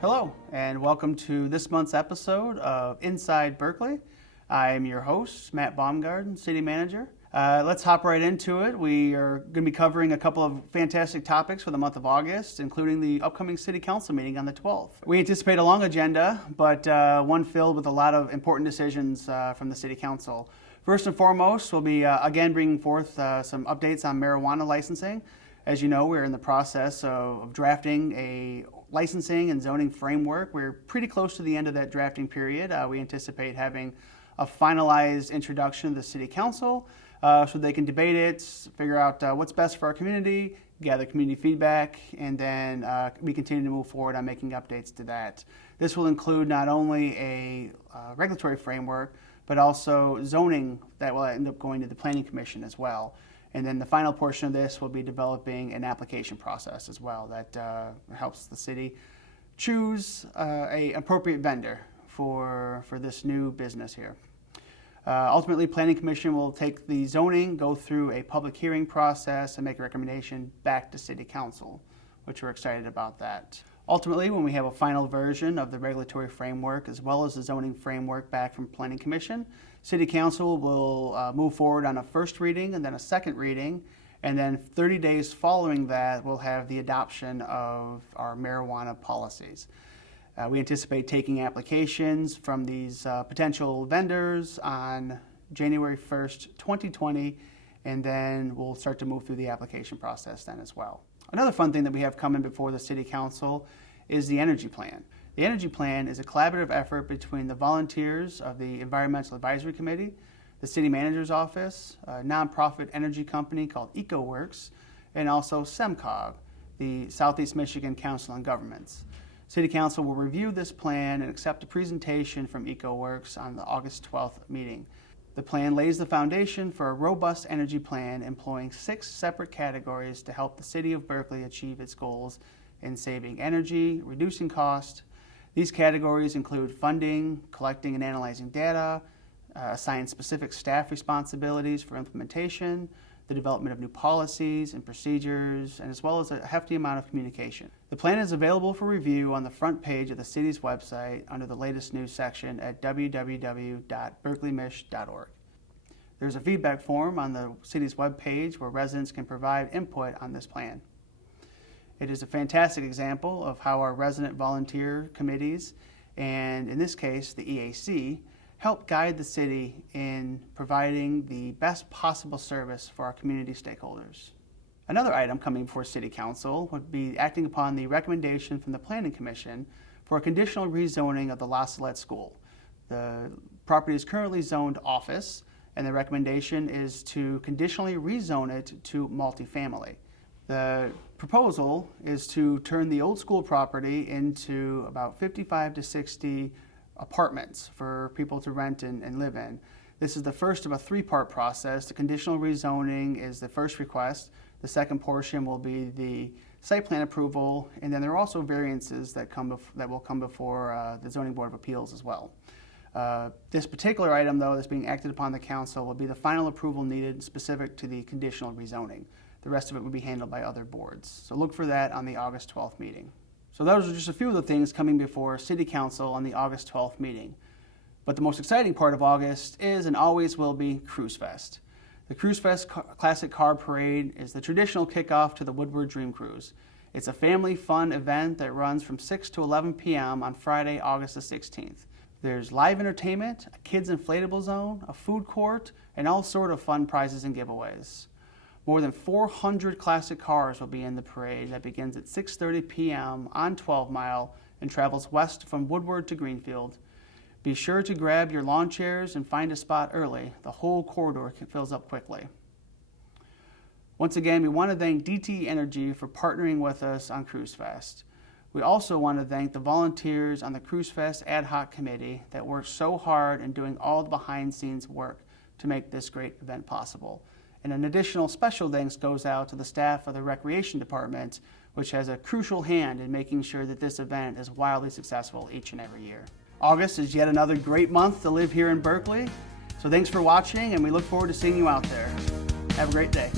Hello, and welcome to this month's episode of Inside Berkley. I am your host, Matt Baumgarten, City Manager. Let's hop right into it. We are going to be covering a couple of fantastic topics for the month of August, including the upcoming City Council meeting on the 12th. We anticipate a long agenda, but one filled with a lot of important decisions from the City Council. First and foremost, we'll be again bringing forth some updates on marijuana licensing. As you know, we're in the process of drafting a licensing and zoning framework. We're pretty close to the end of that drafting period. We anticipate having a finalized introduction to the City Council so they can debate it, figure out what's best for our community, gather community feedback, and then we continue to move forward on making updates to that. This will include not only a regulatory framework, but also zoning that will end up going to the Planning Commission as well. And then the final portion of this will be developing an application process as well that helps the city choose an appropriate vendor for this new business here. Ultimately, Planning Commission will take the zoning, go through a public hearing process, and make a recommendation back to City Council, which we're excited about that. Ultimately, when we have a final version of the regulatory framework as well as the zoning framework back from Planning Commission, City Council will move forward on a first reading and then a second reading, and then 30 days following that, we'll have the adoption of our marijuana policies. We anticipate taking applications from these potential vendors on January 1st, 2020, and then we'll start to move through the application process then as well. Another fun thing that we have coming before the City Council is the energy plan. The energy plan is a collaborative effort between the volunteers of the Environmental Advisory Committee, the City Manager's Office, a nonprofit energy company called EcoWorks, and also SEMCOG, the Southeast Michigan Council on Governments. City Council will review this plan and accept a presentation from EcoWorks on the August 12th meeting. The plan lays the foundation for a robust energy plan employing 6 separate categories to help the City of Berkley achieve its goals in saving energy, reducing cost. These categories include funding, collecting and analyzing data, assign specific staff responsibilities for implementation, the development of new policies and procedures, and as well as a hefty amount of communication. The plan is available for review on the front page of the city's website under the latest news section at www.berkleymish.org. There's a feedback form on the city's webpage where residents can provide input on this plan. It is a fantastic example of how our resident volunteer committees, and in this case the EAC, help guide the city in providing the best possible service for our community stakeholders. Another item coming before City Council would be acting upon the recommendation from the Planning Commission for a conditional rezoning of the Salette School. The property is currently zoned office, and the recommendation is to conditionally rezone it to multifamily. The proposal is to turn the old school property into about 55 to 60 apartments for people to rent and live in. This is the first of a 3-part process. The conditional rezoning is the first request. The second portion will be the site plan approval, and then there are also variances that will come before the Zoning Board of Appeals as well. This particular item, though, that's being acted upon the council will be the final approval needed specific to the conditional rezoning. The rest of it will be handled by other boards. So look for that on the August 12th meeting. So those are just a few of the things coming before City Council on the August 12th meeting. But the most exciting part of August is and always will be Cruise Fest. The Cruise Fest Classic Car Parade is the traditional kickoff to the Woodward Dream Cruise. It's a family fun event that runs from 6 to 11 p.m. on Friday, August the 16th. There's live entertainment, a kids inflatable zone, a food court, and all sort of fun prizes and giveaways. More than 400 classic cars will be in the parade that begins at 6:30 p.m. on 12 Mile and travels west from Woodward to Greenfield. Be sure to grab your lawn chairs and find a spot early. The whole corridor fills up quickly. Once again, we want to thank DTE Energy for partnering with us on Cruise Fest. We also want to thank the volunteers on the Cruise Fest Ad Hoc Committee that worked so hard in doing all the behind-the-scenes work to make this great event possible. And an additional special thanks goes out to the staff of the Recreation Department, which has a crucial hand in making sure that this event is wildly successful each and every year. August is yet another great month to live here in Berkley. So thanks for watching, and we look forward to seeing you out there. Have a great day.